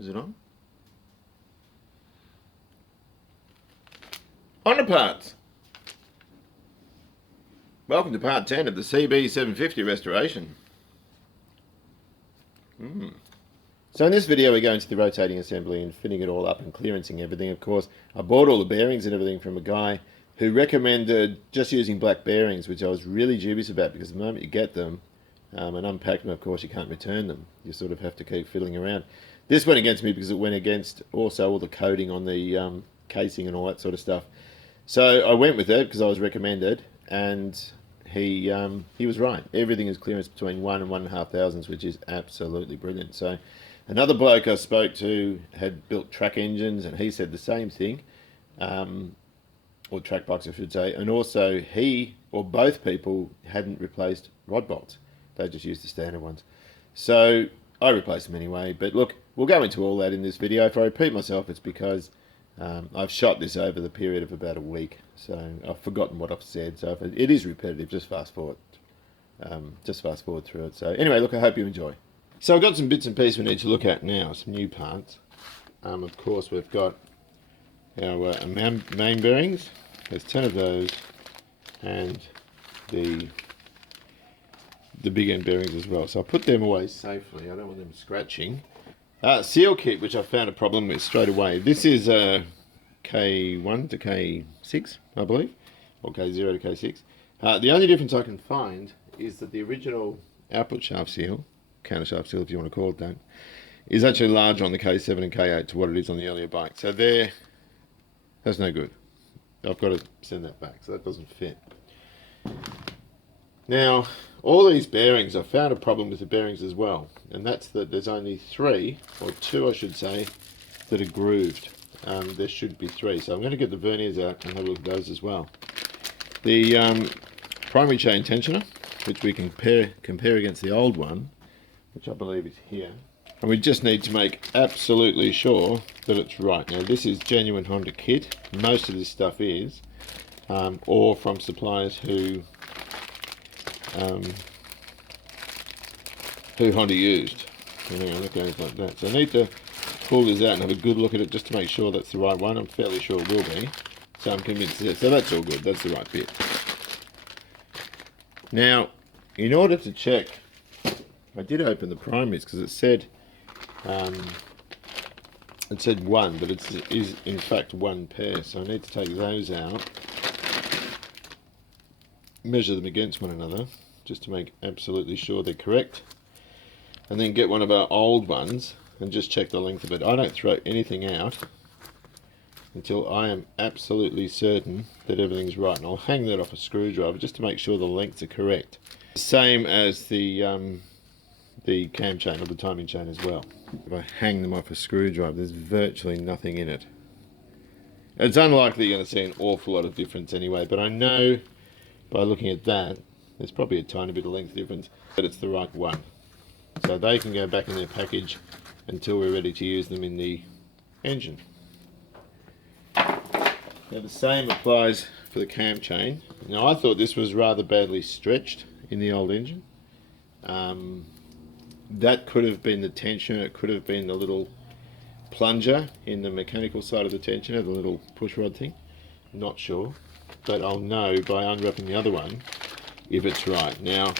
Is it on? On to parts. Welcome to part 10 of the CB750 restoration. So in this video we're going to the rotating assembly and fitting it all up and clearancing everything. Of course, I bought all the bearings and everything from a guy who recommended just using black bearings, which I was really dubious about because the moment you get them and unpack them, of course, you can't return them. You sort of have to keep fiddling around. This went against me because it went against also all the coating on the casing and all that sort of stuff. So I went with it because I was recommended, and he was right. Everything is clearance between 1 and 1.5 thousandths, which is absolutely brilliant. So another bloke I spoke to had built track engines, and he said the same thing, or track bikes I should say, and also he or both people hadn't replaced rod bolts. They just used the standard ones. So I replaced them anyway, but look, we'll go into all that in this video. If I repeat myself, it's because I've shot this over the period of about a week, so I've forgotten what I've said. So if it is repetitive, just fast forward. Just fast forward through it. So anyway, look, I hope you enjoy. So I've got some bits and pieces we need to look at now, some new parts. Of course, we've got our main bearings. There's 10 of those, and the big end bearings as well. So I'll put them away safely. I don't want them scratching. Seal kit, which I found a problem with straight away. This is K1 to K6, I believe, or K0 to K6. The only difference I can find is that the original output shaft seal, counter shaft seal if you want to call it that, is actually larger on the K7 and K8 to what it is on the earlier bike. So that's no good. I've got to send that back, so that doesn't fit. Now, all these bearings, I found a problem with the bearings as well, and that's that there's only 3, or 2 I should say, that are grooved. There should be 3, so I'm going to get the verniers out and have a look at those as well. The primary chain tensioner, which we can compare against the old one, which I believe is here, and we just need to make absolutely sure that it's right. Now this is genuine Honda kit, most of this stuff is, or from suppliers who Honda used. That goes like that. So I need to pull this out and have a good look at it just to make sure that's the right one. I'm fairly sure it will be. So I'm convinced. So that's all good. That's the right bit. Now, in order to check, I did open the primaries because it said 1, but it is in fact 1 pair. So I need to take those out, measure them against one another just to make absolutely sure they're correct, and then get one of our old ones and just check the length of it. I don't throw anything out until I am absolutely certain that everything's right, and I'll hang that off a screwdriver just to make sure the lengths are correct. Same as the cam chain or the timing chain as well. If I hang them off a screwdriver, there's virtually nothing in it. It's unlikely you're going to see an awful lot of difference anyway, but I know by looking at that there's probably a tiny bit of length difference, but it's the right one. So they can go back in their package until we're ready to use them in the engine. Now the same applies for the cam chain. Now I thought this was rather badly stretched in the old engine. That could have been the tensioner, it could have been the little plunger in the mechanical side of the tensioner, the little push rod thing. Not sure, but I'll know by unwrapping the other one if it's right. Now,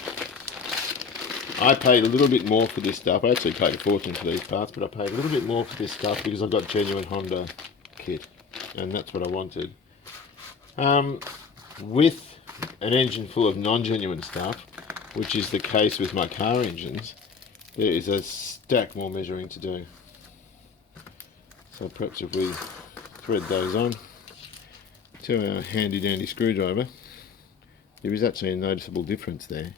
I paid a little bit more for this stuff. I actually paid a fortune for these parts, but I paid a little bit more for this stuff because I've got genuine Honda kit, and that's what I wanted. With an engine full of non-genuine stuff, which is the case with my car engines, there is a stack more measuring to do. So perhaps if we thread those on to our handy dandy screwdriver, there is actually a noticeable difference there.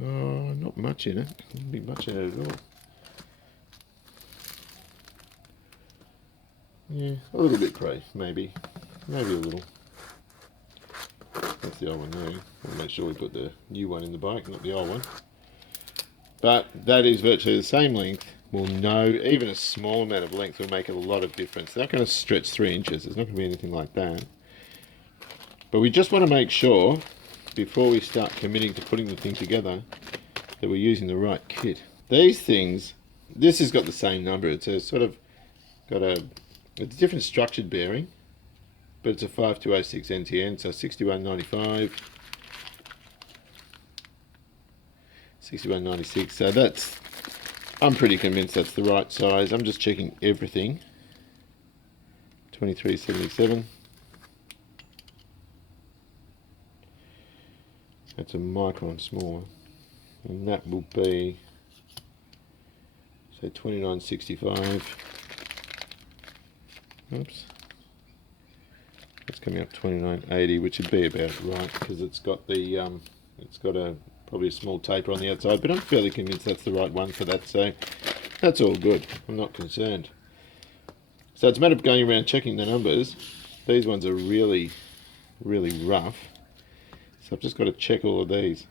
Not much in it. Wouldn't be much in it at all. Yeah, a little bit creased, maybe a little. That's the old one there. We'll make sure we put the new one in the bike, not the old one. But that is virtually the same length. We'll know even a small amount of length will make a lot of difference. They're not going to stretch 3 inches. There's not going to be anything like that. But we just want to make sure, before we start committing to putting the thing together, that we're using the right kit. These things This has got the same number. It's a sort of got it's a different structured bearing, but it's a 5206 NTN, so 6195, 6196. So that's, I'm pretty convinced that's the right size. I'm just checking everything. 2377. That's a micron smaller, and that will be, so 2965. Oops, that's coming up 2980, which would be about right because it's got the it's got probably a small taper on the outside, but I'm fairly convinced that's the right one for that, so that's all good. I'm not concerned. So it's a matter of going around checking the numbers. These ones are really, really rough. So I've just got to check all of these.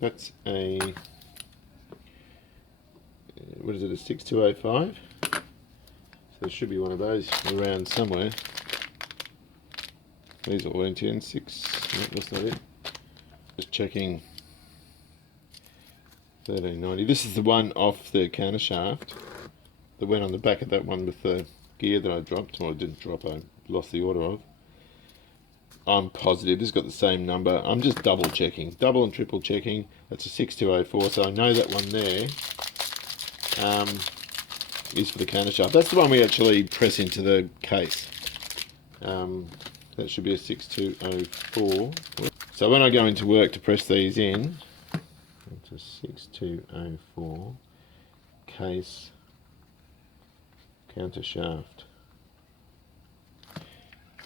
That's a, what is it, a 6205? So there should be one of those around somewhere. These are all NTN 6. No, that's not it. Just checking 1390. This is the one off the counter shaft that went on the back of that one with the gear that I dropped. Well, I didn't drop, I lost the order of. I'm positive this has got the same number. I'm just double checking, double and triple checking. That's a 6204, so I know that one there is for the counter shaft. That's the one we actually press into the case. That should be a 6204. So when I go into work to press these in, it's a 6204 case counter shaft.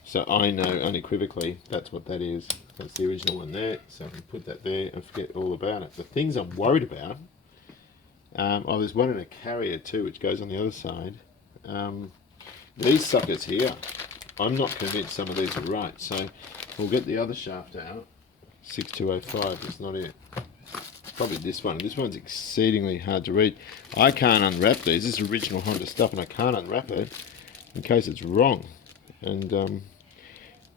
So I know unequivocally that's what that is. That's the original one there, so I can put that there and forget all about it. The things I'm worried about, oh, there's one in a carrier too, which goes on the other side. These suckers here, I'm not convinced some of these are right, so we'll get the other shaft out. 6205, it's not it. Probably this one. This one's exceedingly hard to read. I can't unwrap these. This is original Honda stuff, and I can't unwrap it in case it's wrong. And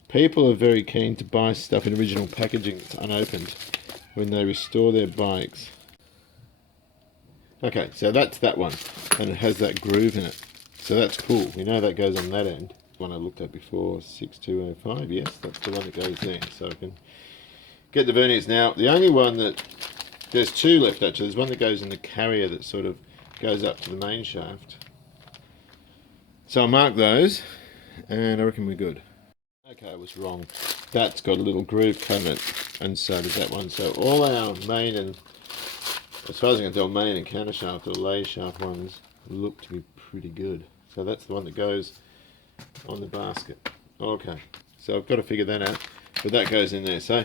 people are very keen to buy stuff in original packaging that's unopened when they restore their bikes. Okay, so that's that one, and it has that groove in it. So that's cool. We know that goes on that end. One I looked at before, 6205. Yes, that's the one that goes there. So I can get the verniers. Now, the only one that, there's two left actually. There's one that goes in the carrier that sort of goes up to the main shaft. So I'll mark those, and I reckon we're good. Okay, I was wrong. That's got a little groove cut in it, and so does that one. So all our main and, as far as I can tell, main and counter shaft or lay shaft ones look to be pretty good. So that's the one that goes on the basket. Okay, so I've got to figure that out, but that goes in there. So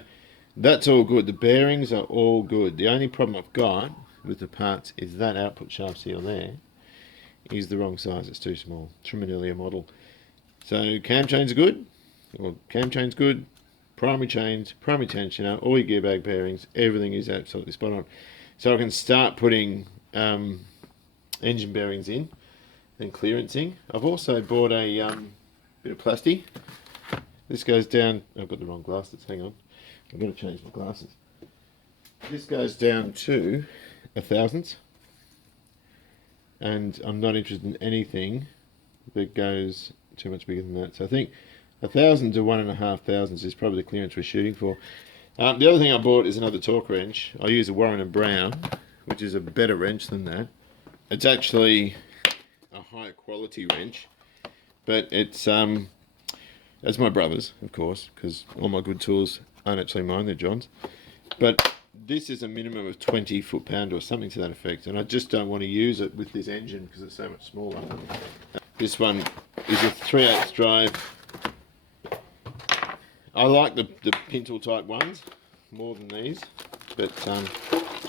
that's all good. The bearings are all good. The only problem I've got with the parts is that output shaft seal there is the wrong size. It's too small. It's from an earlier model. So cam chains are good. Well, cam chain's good. Primary chains, primary tensioner, all your gear bag bearings, everything is absolutely spot on. So I can start putting engine bearings in and clearancing. I've also bought a bit of plastic. This goes down, I've got the wrong glasses, hang on. I've got to change my glasses. This goes down to 1/1000. And I'm not interested in anything that goes too much bigger than that. So I think 1,000 to 1,500 is probably the clearance we're shooting for. The other thing I bought is another torque wrench. I use a Warren & Brown, which is a better wrench than that. It's actually a higher quality wrench, but it's my brother's, of course, because all my good tools aren't actually mine, they're John's. But this is a minimum of 20 foot-pound or something to that effect, and I just don't want to use it with this engine because it's so much smaller. This one is a 3/8 drive. I like the Pintle type ones more than these, but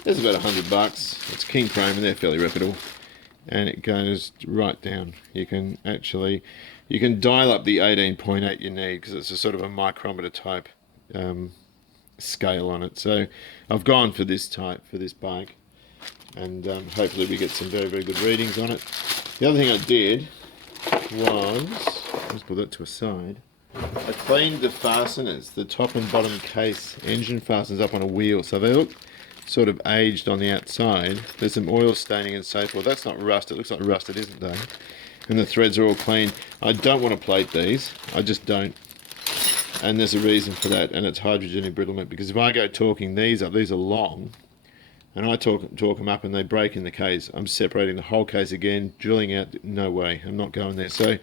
there's about $100. It's King Chrome and they're fairly reputable, and it goes right down. You can dial up the 18.8 you need because it's a sort of a micrometer type scale on it. So I've gone for this type for this bike, and hopefully we get some very, very good readings on it. The other thing I did was, let's put that to a side, I cleaned the fasteners, the top and bottom case engine fasteners up on a wheel, so they look sort of aged on the outside. There's some oil staining and so forth. That's not rust. It looks like rust. It isn't though. And the threads are all clean. I don't want to plate these. I just don't. And there's a reason for that, and it's hydrogen embrittlement, because if I go torquing these up, these are long, and I torque them up and they break in the case, I'm separating the whole case again, drilling out, no way, I'm not going there. So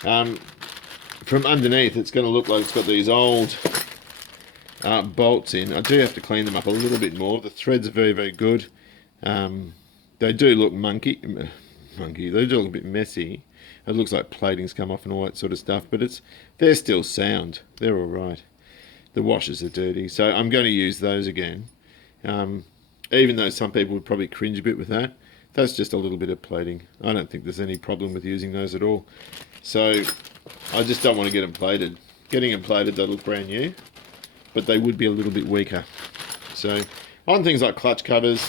from underneath it's going to look like it's got these old bolts in. I do have to clean them up a little bit more. The threads are very, very good. They do look monkey, they do look a bit messy. It looks like plating's come off and all that sort of stuff, but they're still sound. They're all right. The washers are dirty, so I'm going to use those again. Even though some people would probably cringe a bit with that, that's just a little bit of plating. I don't think there's any problem with using those at all. So I just don't want to get them plated. Getting them plated, they look brand new, but they would be a little bit weaker. So on things like clutch covers,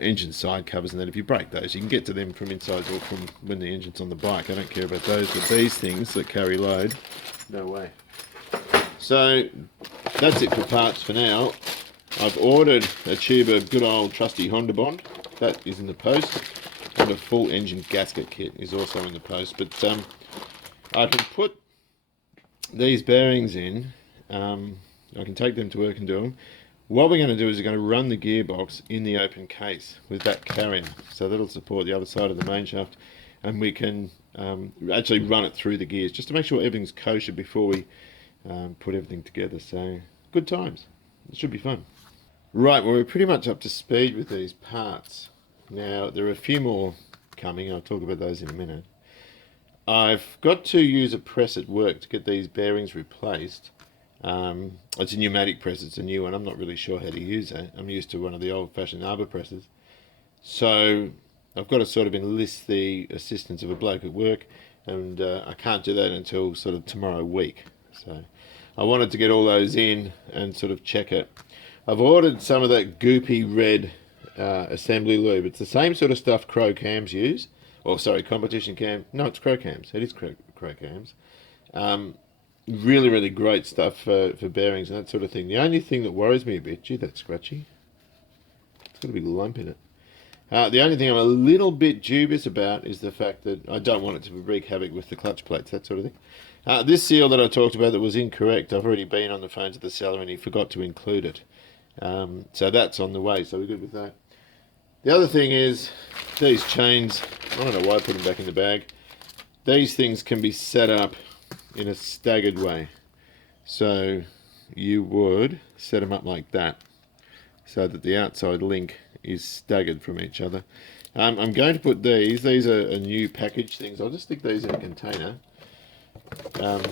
engine side covers and that, if you break those, you can get to them from inside or from when the engine's on the bike. I don't care about those, but these things that carry load, no way. So that's it for parts for now. I've ordered a tube of good old trusty Honda Bond. That is in the post. And a full engine gasket kit is also in the post. But I can put these bearings in. I can take them to work and do them. What we're going to do is we're going to run the gearbox in the open case with that carrier. So that'll support the other side of the main shaft. And we can actually run it through the gears just to make sure everything's kosher before we put everything together. So good times. It should be fun. Right, well, we're pretty much up to speed with these parts. Now, there are a few more coming. I'll talk about those in a minute. I've got to use a press at work to get these bearings replaced. It's a pneumatic press, it's a new one. I'm not really sure how to use it. I'm used to one of the old-fashioned arbor presses. So I've got to sort of enlist the assistance of a bloke at work, and I can't do that until sort of tomorrow week. So I wanted to get all those in and sort of check it. I've ordered some of that goopy red assembly lube. It's the same sort of stuff Crow cams use. Or sorry, competition cam. No, it's Crow cams. It is Crow cams. Really, really great stuff for bearings and that sort of thing. The only thing that worries me a bit, gee, that's scratchy. It's got a big lump in it. The only thing I'm a little bit dubious about is the fact that I don't want it to wreak havoc with the clutch plates, that sort of thing. This seal that I talked about that was incorrect, I've already been on the phone to the seller and he forgot to include it. So that's on the way, so we're good with that. The other thing is, these chains, I don't know why I put them back in the bag. These things can be set up in a staggered way. So you would set them up like that, so that the outside link is staggered from each other. I'm going to put these are new package things. I'll just stick these in a container. And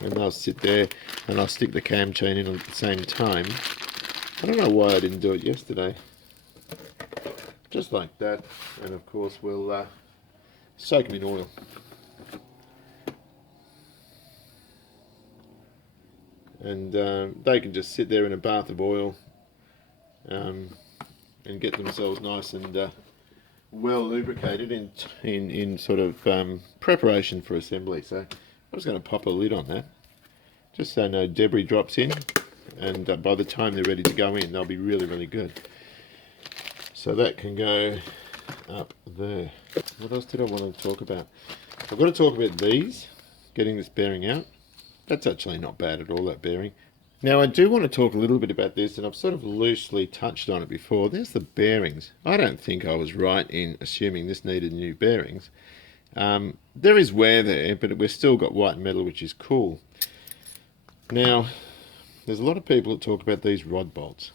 they'll sit there, and I'll stick the cam chain in at the same time. I don't know why I didn't do it yesterday. Just like that, and of course we'll soak them in oil. And they can just sit there in a bath of oil and get themselves nice and well lubricated in sort of preparation for assembly. So I'm just going to pop a lid on that, just so no debris drops in, and by the time they're ready to go in, they'll be really, really good. So that can go up there. What else did I want to talk about? I've got to talk about these, getting this bearing out. That's actually not bad at all, that bearing. Now I do want to talk a little bit about this, and I've sort of loosely touched on it before. There's the bearings. I don't think I was right in assuming this needed new bearings. There is wear there, but we've still got white metal, which is cool. Now, there's a lot of people that talk about these rod bolts.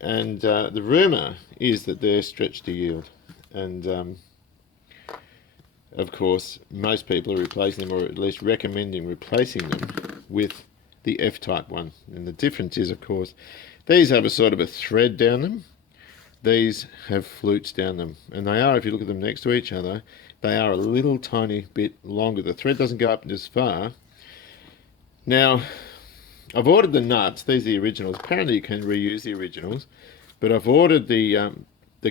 And the rumour is that they're stretched to yield. And of course, most people are replacing them, or at least recommending replacing them with the F-type one. And the difference is, of course, these have a sort of a thread down them. These have flutes down them. And they are, if you look at them next to each other, they are a little tiny bit longer. The thread doesn't go up as far. Now, I've ordered the nuts. These are the originals. Apparently you can reuse the originals, but I've ordered the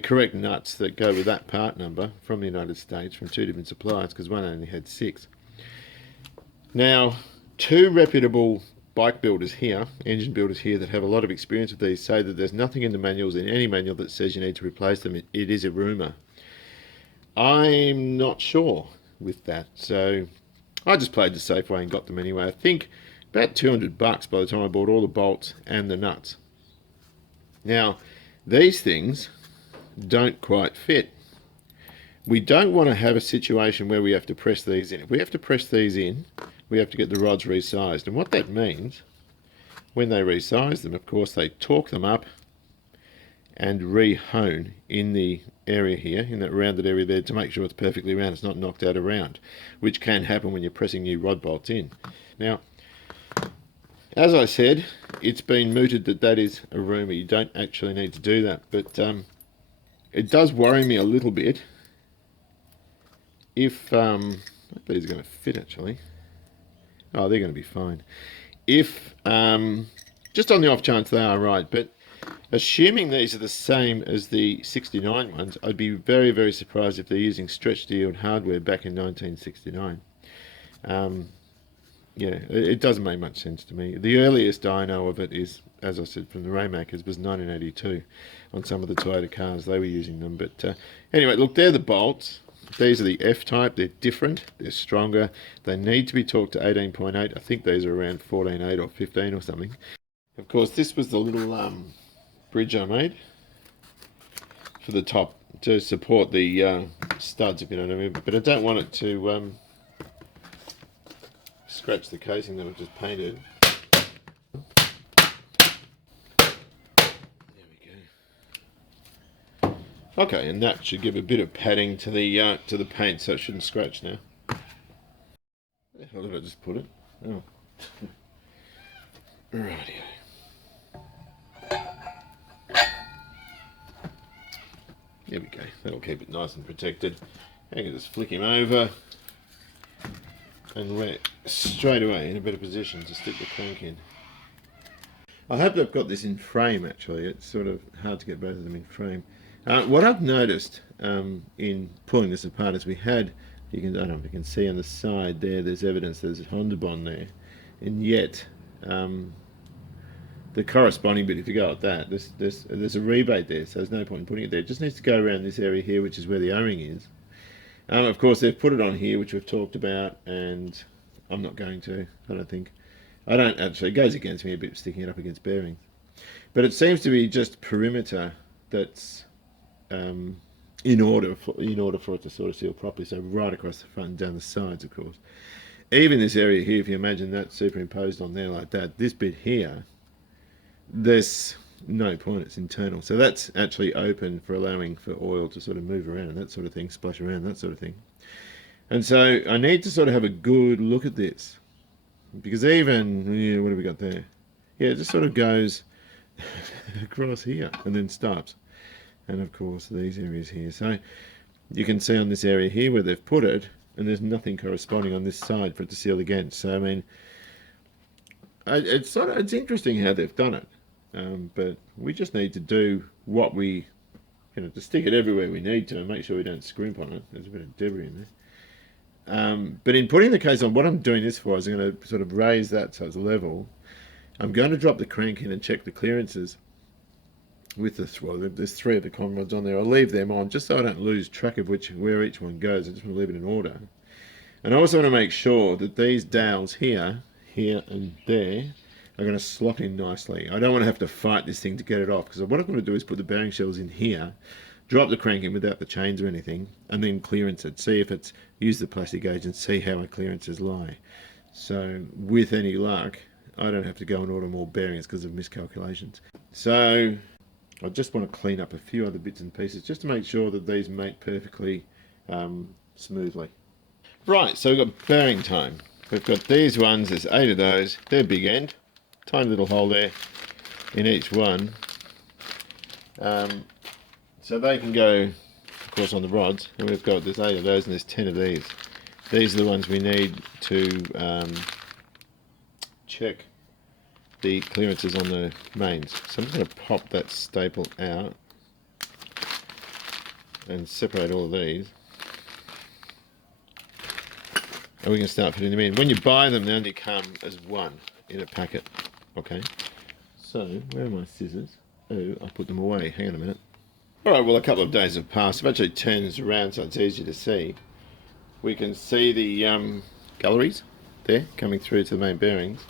correct nuts that go with that part number from the United States, from 2 different suppliers, because one only had 6. Now, 2 reputable bike builders here, engine builders here that have a lot of experience with these say that there's nothing in the manuals, in any manual, that says you need to replace them. It is a rumour. I'm not sure with that, so I just played the safe way and got them anyway. I think about $200 by the time I bought all the bolts and the nuts. Now, these things don't quite fit. We don't want to have a situation where we have to press these in. If we have to press these in, we have to get the rods resized. And what that means, when they resize them, of course, they torque them up and re-hone in the area here, in that rounded area there, to make sure it's perfectly round, it's not knocked out around, which can happen when you're pressing new rod bolts in. Now, as I said, it's been mooted that that is a rumour. You don't actually need to do that, but it does worry me a little bit if these are going to fit actually. Oh, they're going to be fine. If just on the off chance they are right, but assuming these are the same as the 69 ones, I'd be very, very surprised if they're using stretch steel hardware back in 1969. Yeah, it doesn't make much sense to me. The earliest I know of it is, as I said, from the Raymakers, was 1982 on some of the Toyota cars. They were using them. But anyway, look, they're the bolts. These are the F-type. They're different. They're stronger. They need to be torqued to 18.8. I think these are around 14.8 or 15 or something. Of course, this was the little bridge I made for the top to support the studs, if you know what I mean. But I don't want it to scratch the casing that I've just painted. There we go. Okay, and that should give a bit of padding to the paint, so it shouldn't scratch now. Where the hell did I just put it? Oh. Rightio. There we go. That'll keep it nice and protected. I can just flick him over, and we're straight away in a better position to stick the crank in. I hope I've got this in frame actually. It's sort of hard to get both of them in frame. What I've noticed in pulling this apart is we had, I don't know if you can see on the side there, there's evidence there's a Honda bond there, and yet the corresponding bit, if you go at that, there's a rebate there, so there's no point in putting it there. It just needs to go around this area here, which is where the O-ring is. Of course, they've put it on here, which we've talked about, and I'm not going to, I don't think. I don't actually, it goes against me a bit, sticking it up against bearings. But it seems to be just perimeter that's in order for it to sort of seal properly, so right across the front and down the sides, of course. Even this area here, if you imagine that superimposed on there like that, this bit here, there's no point, it's internal. So that's actually open for allowing for oil to sort of move around and that sort of thing, splash around, that sort of thing. And so I need to sort of have a good look at this, because even, yeah, what have we got there? Yeah, it just sort of goes across here and then stops. And of course these areas here. So you can see on this area here where they've put it, and there's nothing corresponding on this side for it to seal against. So I mean, it's interesting how they've done it. But we just need to do what we, to stick it everywhere we need to and make sure we don't scrimp on it. There's a bit of debris in there. But in putting the case on, what I'm doing this for is I'm going to sort of raise that so it's level. I'm going to drop the crank in and check the clearances with there's 3 of the con rods on there. I'll leave them on just so I don't lose track of where each one goes. I just want to leave it in order. And I also want to make sure that these dowels here, and there, are going to slot in nicely. I don't want to have to fight this thing to get it off, because what I'm going to do is put the bearing shells in here, drop the crank in without the chains or anything, and then clearance it. See if it's, use the plastic gauge and see how my clearances lie. So with any luck, I don't have to go and order more bearings because of miscalculations. So I just want to clean up a few other bits and pieces just to make sure that these mate perfectly smoothly. Right, so we've got bearing time. We've got these ones, there's 8 of those. They're big end, tiny little hole there in each one. So they can go, of course, on the rods, and we've got, there's 8 of those and there's 10 of these. These are the ones we need to check the clearances on the mains. So I'm just going to pop that staple out and separate all of these. And we can start fitting them in. When you buy them, they only come as one. in a packet. Okay, so where are my scissors? Oh, I put them away. Hang on a minute. Alright, well, a couple of days have passed. I've actually turned this around so it's easy to see. We can see the galleries there coming through to the main bearings.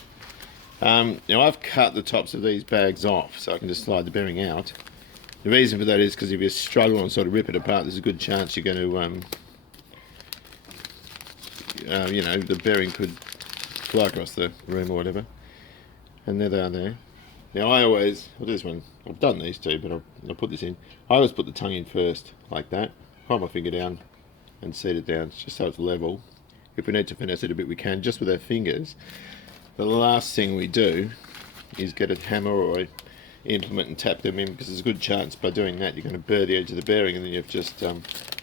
Now I've cut the tops of these bags off so I can just slide the bearing out. The reason for that is because if you struggle and sort of rip it apart, there's a good chance you're going to, you know, the bearing could fly across the room or whatever. And there they are there. Now I always, well this one, I've done these two, but I'll put this in. I always put the tongue in first, like that. Hold my finger down and set it down, just so it's level. If we need to finesse it a bit, we can, just with our fingers. The last thing we do is get a hammer or an implement and tap them in, because there's a good chance by doing that you're going to burr the edge of the bearing and then you've just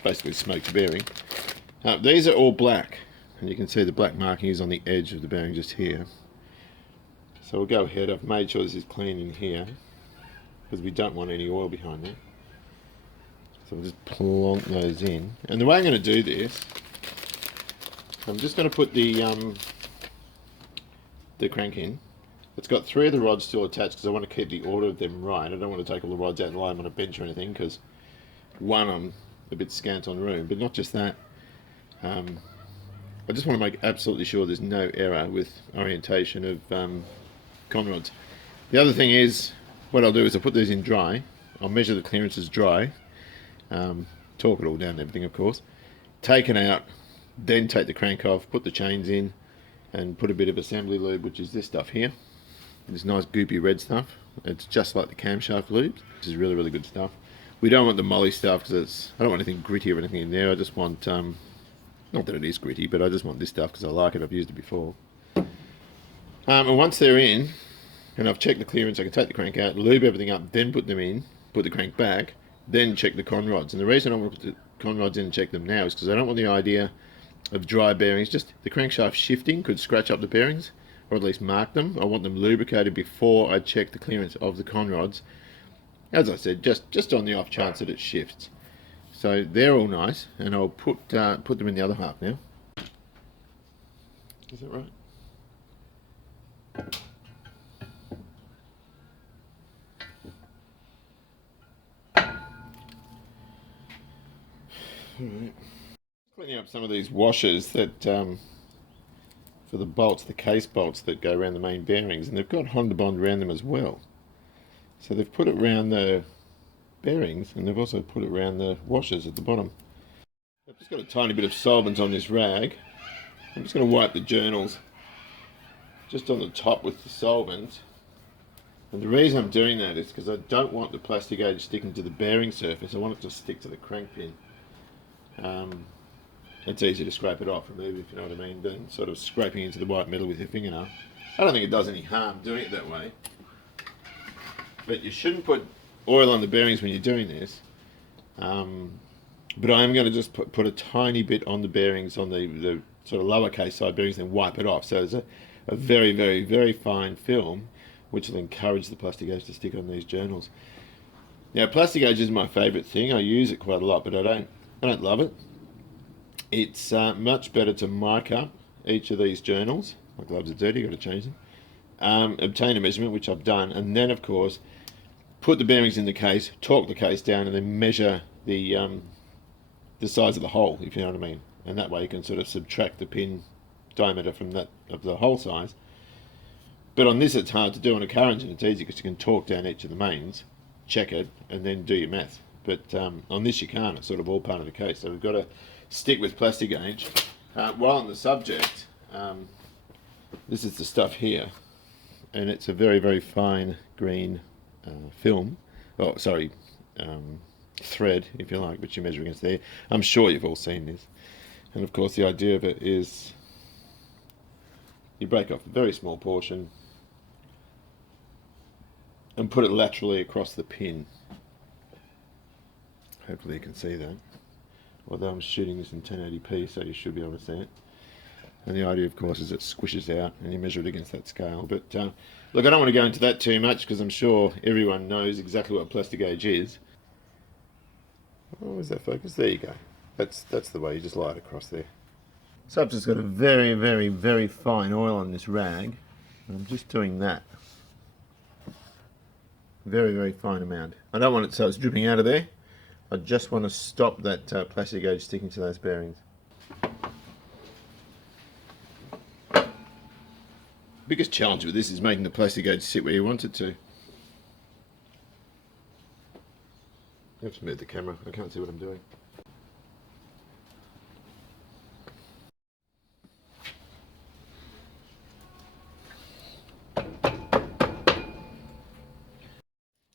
basically smoked the bearing. These are all black, and you can see the black marking is on the edge of the bearing just here. So we'll go ahead. I've made sure this is clean in here because we don't want any oil behind there. So we'll just plonk those in. And the way I'm going to do this, I'm just going to put the crank in. It's got 3 of the rods still attached because I want to keep the order of them right. I don't want to take all the rods out and lie them on a bench or anything, because one, I'm a bit scant on room, but not just that. I just want to make absolutely sure there's no error with orientation of conrods. The other thing is, what I'll do is I'll put these in dry. I'll measure the clearances dry, torque it all down and everything, of course. Take it out, then take the crank off, put the chains in, and put a bit of assembly lube, which is this stuff here. This nice goopy red stuff. It's just like the camshaft lube, which is really, really good stuff. We don't want the molly stuff because I don't want anything gritty or anything in there. I just want, not that it is gritty, but I just want this stuff because I like it. I've used it before. And once they're in, and I've checked the clearance, I can take the crank out, lube everything up, then put them in, put the crank back, then check the conrods. And the reason I want to put the conrods in and check them now is because I don't want the idea of dry bearings, just the crankshaft shifting could scratch up the bearings, or at least mark them. I want them lubricated before I check the clearance of the conrods. As I said, just on the off chance that it shifts. So they're all nice, and I'll put them in the other half now. Is that right? Alright. Cleaning up some of these washers that for the bolts, the case bolts that go around the main bearings, and they've got Honda Bond around them as well. So they've put it around the bearings, and they've also put it around the washers at the bottom. I've just got a tiny bit of solvent on this rag. I'm just going to wipe the journals just on the top with the solvent. And the reason I'm doing that is because I don't want the plastic gauge sticking to the bearing surface. I want it to stick to the crank pin. It's easy to scrape it off, remove, if you know what I mean, than sort of scraping into the white metal with your fingernail. I don't think it does any harm doing it that way. But you shouldn't put oil on the bearings when you're doing this. But I am going to just put a tiny bit on the bearings, on the sort of lowercase side bearings, and wipe it off. So there's a very, very, very fine film which will encourage the plastic gauge to stick on these journals. Now, plastic gauge is my favourite thing. I use it quite a lot, but I don't love it. It's much better to mic up each of these journals. My gloves are dirty, got to change them. Obtain a measurement, which I've done, and then of course put the bearings in the case, torque the case down, and then measure the size of the hole, if you know what I mean. And that way you can sort of subtract the pin diameter from that of the hole size. But on this it's hard to do. On a car engine it's easy because you can torque down each of the mains, check it, and then do your math. But on this you can't. It's sort of all part of the case. So we've got to stick with plastic gauge. While on the subject, this is the stuff here, and it's a very, very fine green film. Oh, sorry, thread, if you like, which you measure against there. I'm sure you've all seen this. And of course the idea of it is you break off a very small portion and put it laterally across the pin. Hopefully you can see that. Although I'm shooting this in 1080p, so you should be able to see it. And the idea, of course, is it squishes out and you measure it against that scale. But look, I don't want to go into that too much because I'm sure everyone knows exactly what plastic gauge is. Oh, is that focus? There you go. That's the way, you just lie it across there. So I've just got a very, very, very fine oil on this rag. I'm just doing that. Very, very fine amount. I don't want it so it's dripping out of there. I just want to stop that plastic gauge sticking to those bearings. Biggest challenge with this is making the plastic gauge sit where you want it to. I have to move the camera, I can't see what I'm doing.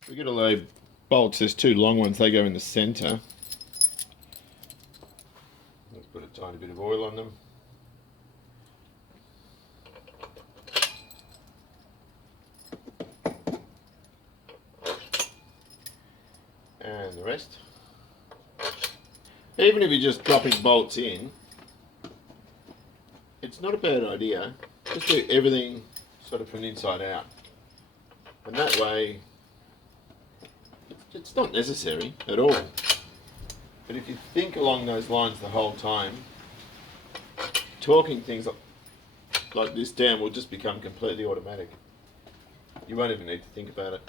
We get a load of bolts, there's two long ones, they go in the centre. Let's put a tiny bit of oil on them. And the rest. Even if you're just dropping bolts in, it's not a bad idea. Just do everything sort of from the inside out. And that way, it's not necessary at all. But if you think along those lines the whole time, talking things like this down will just become completely automatic. You won't even need to think about it.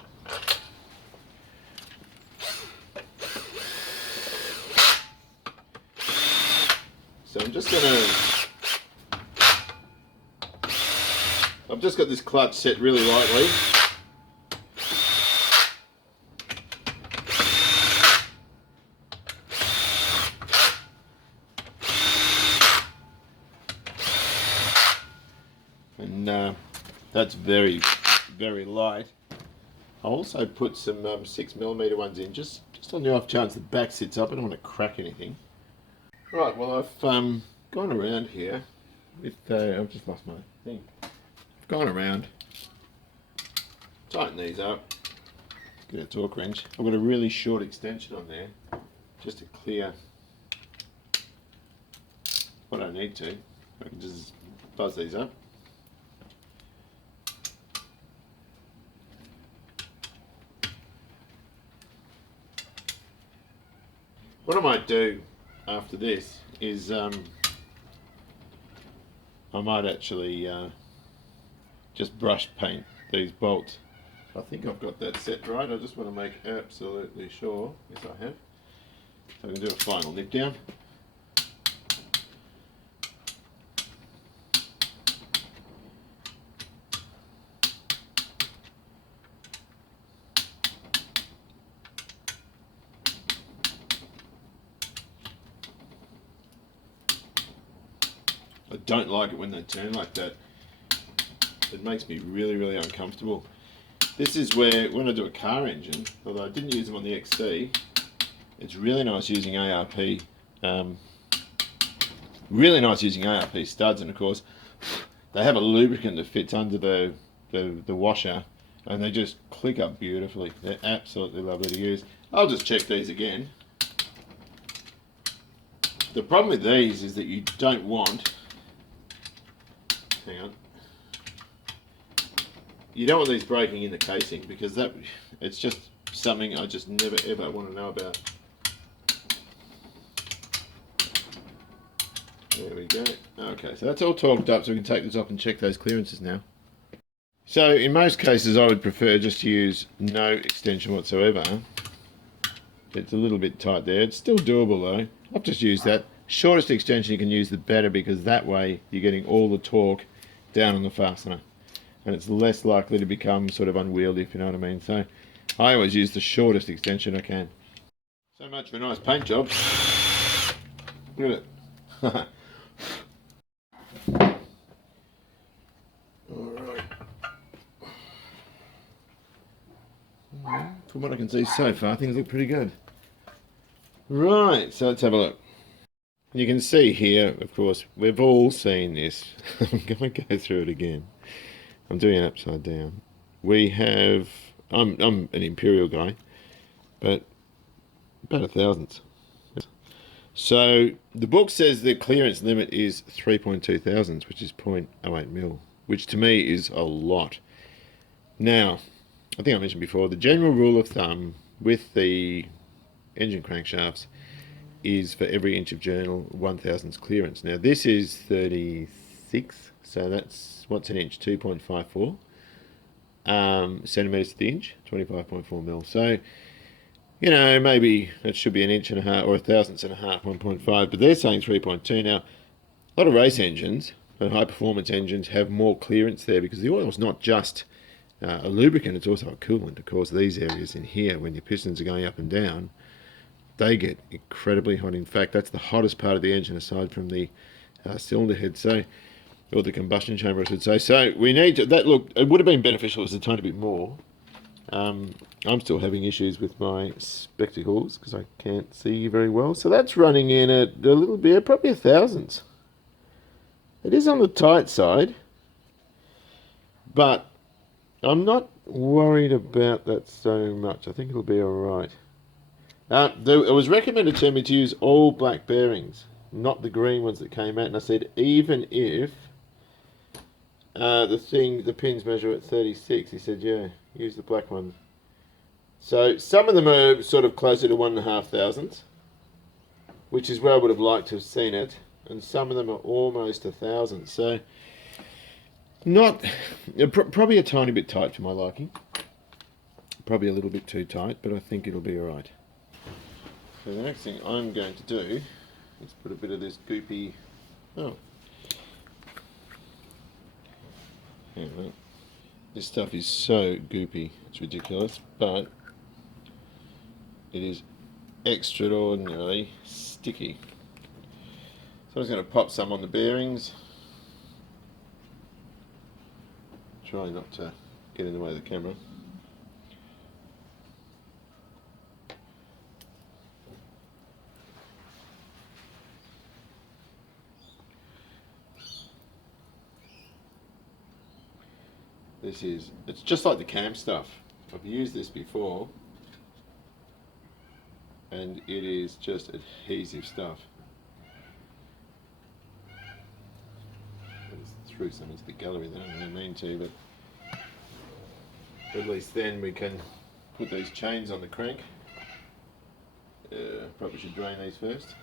So I've just got this clutch set really lightly. And that's very, very light. I also put some 6mm ones in, just on the off chance the back sits up. I don't want to crack anything. Right, well I've gone around here with, I've just lost my thing. I've gone around, tighten these up, get a torque wrench. I've got a really short extension on there, just to clear what I need to. I can just buzz these up. What I might do after this is I might actually just brush paint these bolts. I think I've got that set right. I just want to make absolutely sure. Yes, I have. So I can do a final nip down. I don't like it when they turn like that. It makes me really, really uncomfortable. This is where, when I do a car engine, although I didn't use them on the XC, it's really nice using ARP. Really nice using ARP studs, and of course, they have a lubricant that fits under the washer, and they just click up beautifully. They're absolutely lovely to use. I'll just check these again. The problem with these is that you don't want, hang on, you don't want these breaking in the casing, because it's just something I just never ever want to know about. There we go. Okay, so that's all torqued up, so we can take this off and check those clearances now. So in most cases I would prefer just to use no extension whatsoever. It's a little bit tight there. It's still doable though. I've just used that. Shortest extension you can use, the better, because that way you're getting all the torque down on the fastener, and it's less likely to become sort of unwieldy, if you know what I mean. So I always use the shortest extension I can. So much for a nice paint job. Look at it. Alright. From what I can see so far, things look pretty good. Right, so let's have a look. You can see here, of course, we've all seen this. I'm going to go through it again. I'm doing it upside down. We have, I'm an imperial guy, but about 1,000. So the book says the clearance limit is 3.2 thousandths, which is 0.08 mil, which to me is a lot. Now, I think I mentioned before, the general rule of thumb with the engine crankshafts is for every inch of journal 1,000ths clearance. Now this is 36, So that's, what's an inch? 2.54 centimetres to the inch, 25.4 mil. So, you know, maybe that should be an inch and a half or a thousandth and a half, 1.5, but they're saying 3.2. Now, a lot of race engines and high performance engines have more clearance there because the oil is not just a lubricant, it's also a coolant. Of course, these areas in here, when your pistons are going up and down, they get incredibly hot. In fact, that's the hottest part of the engine aside from the cylinder head, so, or the combustion chamber, I should say. So we need to, that look, it would have been beneficial as a tiny bit more. I'm still having issues with my spectacles because I can't see very well. So that's running in at a little bit, probably a thousandth. It is on the tight side, but I'm not worried about that so much. I think it'll be alright. It was recommended to me to use all black bearings, not the green ones that came out. And I said, even if the pins measure at 36, he said, yeah, use the black ones. So some of them are sort of closer to 1.5 thousandths, which is where I would have liked to have seen it. And some of them are almost 1,000. So not probably a tiny bit tight for my liking. Probably a little bit too tight, but I think it'll be alright. So the next thing I'm going to do is put a bit of this goopy. Oh, hang on. This stuff is so goopy, it's ridiculous, but it is extraordinarily sticky. So I'm just going to pop some on the bearings. Try not to get in the way of the camera. It's just like the cam stuff. I've used this before and it is just adhesive stuff. Threw some into the gallery that I don't really mean to, but at least then we can put these chains on the crank. Probably should drain these first.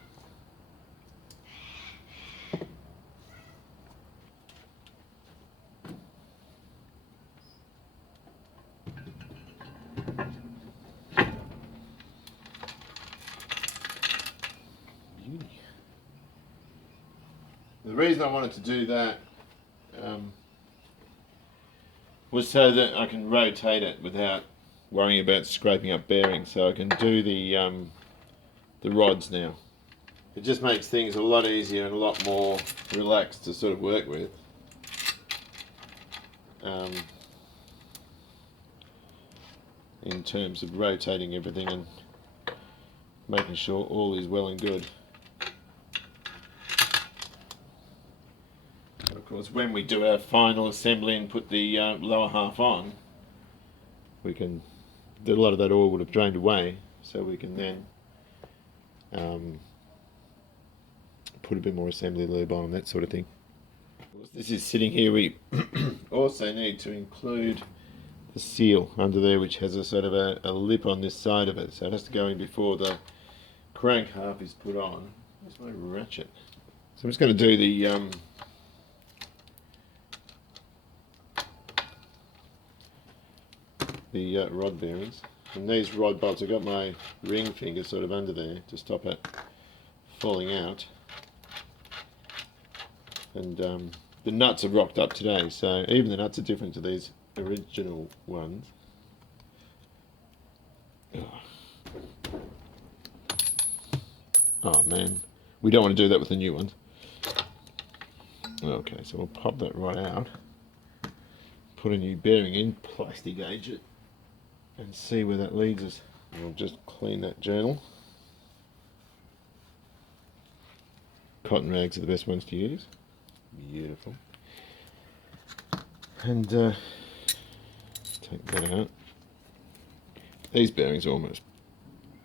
Beauty. The reason I wanted to do that was so that I can rotate it without worrying about scraping up bearings. So I can do the rods now. It just makes things a lot easier and a lot more relaxed to sort of work with. In terms of rotating everything and making sure all is well and good. Of course, when we do our final assembly and put the lower half on, we can, a lot of that oil would have drained away, so we can then put a bit more assembly lube on, that sort of thing. This is sitting here. We also need to include the seal under there, which has a sort of a lip on this side of it, so it has to go in before the crank half is put on. Where's my ratchet? So I'm just going to do the rod bearings, and these rod bolts, I've got my ring finger sort of under there to stop it falling out, and the nuts are rocked up today, so even the nuts are different to these original ones. Oh man, we don't want to do that with the new ones. Okay, so we'll pop that right out, put a new bearing in, plastic gauge it, and see where that leads us. We'll just clean that journal. Cotton rags are the best ones to use. Beautiful. And take that out. These bearings are almost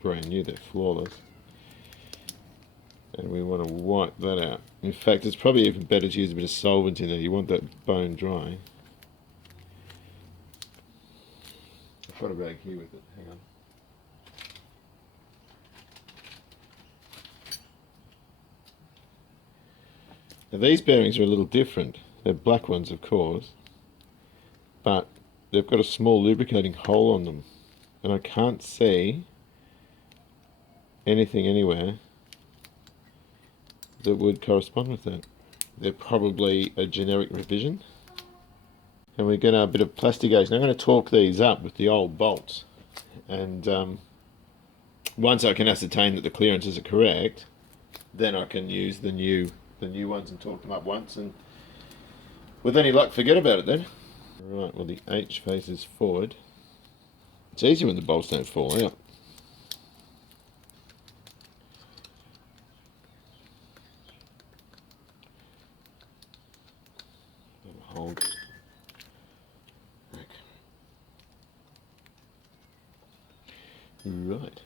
brand new, they're flawless. And we want to wipe that out. In fact, it's probably even better to use a bit of solvent in there. You want that bone dry. I've got a rag here with it, hang on. Now these bearings are a little different. They're black ones, of course, but they've got a small lubricating hole on them, and I can't see anything anywhere that would correspond with that. They're probably a generic revision. And we get our bit of plastigation. Now I'm going to torque these up with the old bolts, and once I can ascertain that the clearances are correct, then I can use the new ones and torque them up once, and with any luck, forget about it then. Right, well the H faces forward. It's easier when the bolts don't fall out. Hold. Right.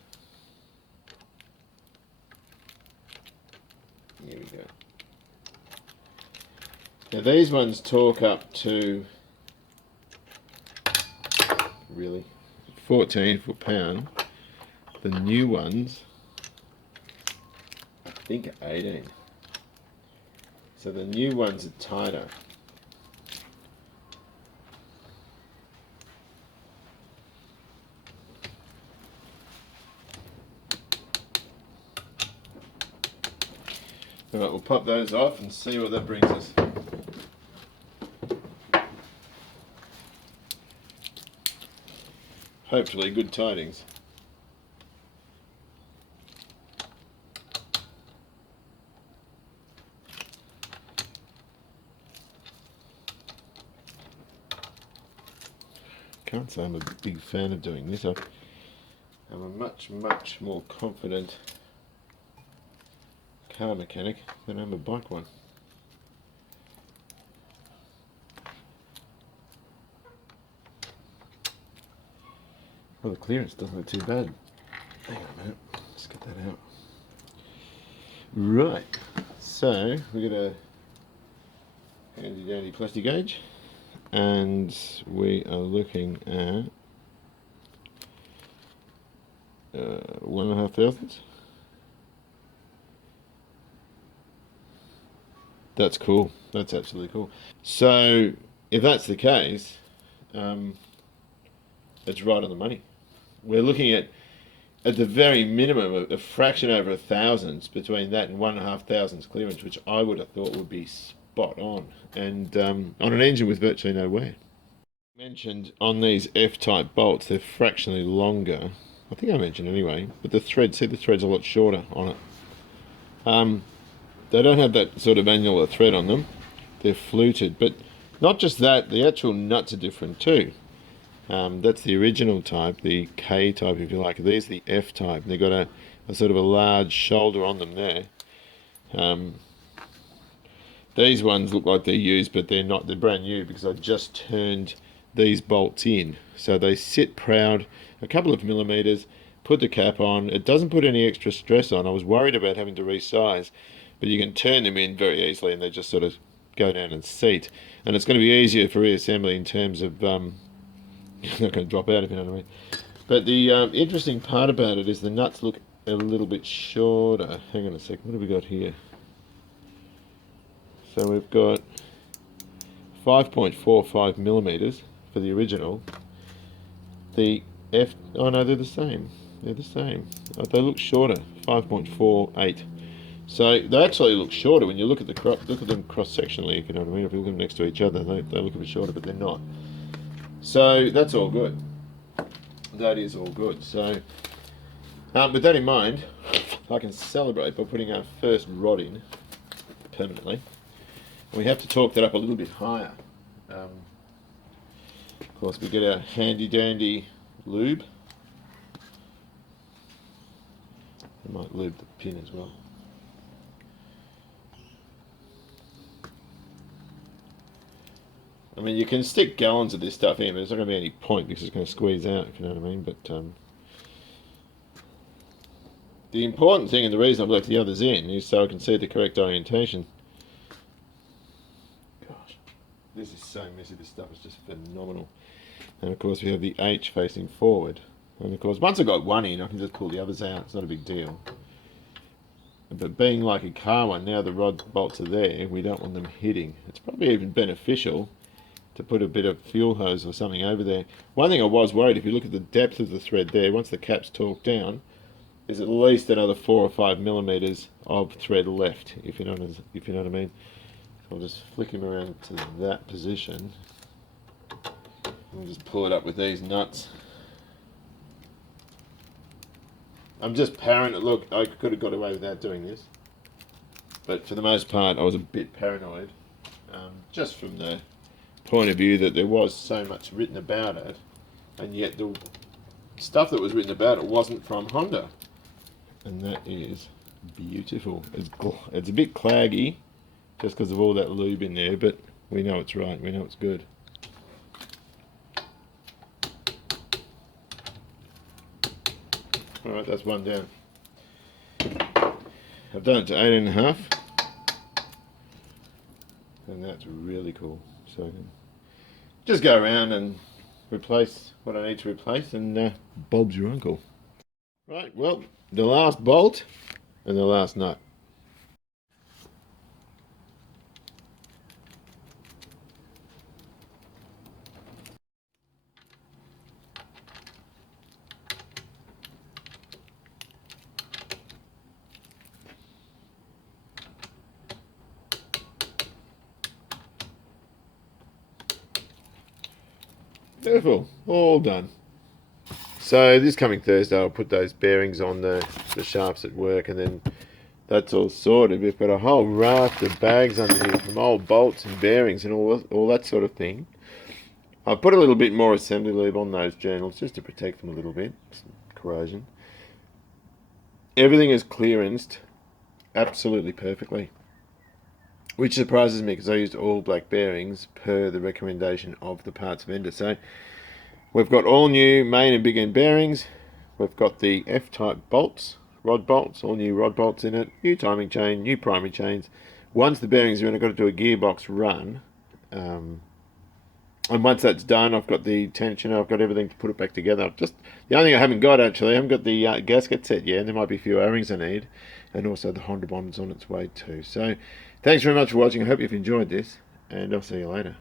Here we go. Now these ones torque up to really 14 foot-pound. The new ones, I think, are 18. So the new ones are tighter. Alright, we'll pop those off and see what that brings us. Hopefully good tidings. Can't say I'm a big fan of doing this. I'm a much more confident car mechanic than I'm a bike one. Well, the clearance doesn't look too bad. Hang on a minute, let's get that out. Right, so we got a handy dandy plastic gauge, and we are looking at 1.5 thousandths. That's cool. That's absolutely cool. So if that's the case, it's right on the money. We're looking at the very minimum, a fraction over a thousandths between that and 1.5 thousandths clearance, which I would have thought would be spot on, and on an engine with virtually no wear. Mentioned on these F-type bolts, they're fractionally longer. I think I mentioned anyway, but the thread's a lot shorter on it. They don't have that sort of annular thread on them. They're fluted, but not just that, the actual nuts are different too. That's the original type, the K type if you like. These are the F type. They've got a sort of a large shoulder on them there. These ones look like they're used, but they're not. They're brand new because I just turned these bolts in. So they sit proud, a couple of millimeters, put the cap on. It doesn't put any extra stress on. I was worried about having to resize, but you can turn them in very easily and they just sort of go down and seat. And it's going to be easier for reassembly in terms of not going to drop out, if you know what I mean. But the interesting part about it is the nuts look a little bit shorter. Hang on a second, what have we got here? So we've got 5.45 millimeters for the original. The F, oh no, they're the same. They're the same. Oh, they look shorter, 5.48. So they actually look shorter when you look at them cross-sectionally, if you know what I mean. If you look at them next to each other, they look a bit shorter, but they're not. So that's all good. That is all good. So with that in mind, I can celebrate by putting our first rod in permanently. We have to torque that up a little bit higher. Of course, we get our handy dandy lube. I might lube the pin as well. I mean, you can stick gallons of this stuff in, but there's not going to be any point because it's going to squeeze out, if you know what I mean. But the important thing, and the reason I've left the others in, is so I can see the correct orientation. Gosh, this is so messy. This stuff is just phenomenal. And of course, we have the H facing forward. And of course, once I've got one in, I can just pull the others out. It's not a big deal. But being like a car one, now the rod bolts are there, we don't want them hitting. It's probably even beneficial to put a bit of fuel hose or something over there. One thing I was worried, if you look at the depth of the thread there, once the cap's torqued down, is at least another 4 or 5 millimeters of thread left, if you know what I mean. So I'll just flick him around to that position. I'll just pull it up with these nuts. I'm just paranoid. Look, I could have got away without doing this, but for the most part, I was a bit paranoid, just from the point of view that there was so much written about it, and yet the stuff that was written about it wasn't from Honda, and that is beautiful. It's a bit claggy, just because of all that lube in there, but we know it's right. We know it's good. All right, that's one down. I've done it to 8.5, and that's really cool. So I can just go around and replace what I need to replace, and Bob's your uncle. Right, well, the last bolt and the last nut. Beautiful, all done. So this coming Thursday I'll put those bearings on the shafts at work, and then that's all sorted. We've got a whole raft of bags under here from old bolts and bearings and all that sort of thing. I've put a little bit more assembly lube on those journals just to protect them a little bit, some corrosion. Everything is clearanced absolutely perfectly, which surprises me because I used all black bearings per the recommendation of the parts vendor. So we've got all new main and big end bearings. We've got the F-type bolts, rod bolts, all new rod bolts in it, new timing chain, new primary chains. Once the bearings are in, I've got to do a gearbox run. And once that's done, I've got the tensioner, I've got everything to put it back together. The only thing I haven't got, actually, I haven't got the gasket set yet, and there might be a few O-rings I need, and also the Honda Bond's on its way too. So thanks very much for watching. I hope you've enjoyed this, and I'll see you later.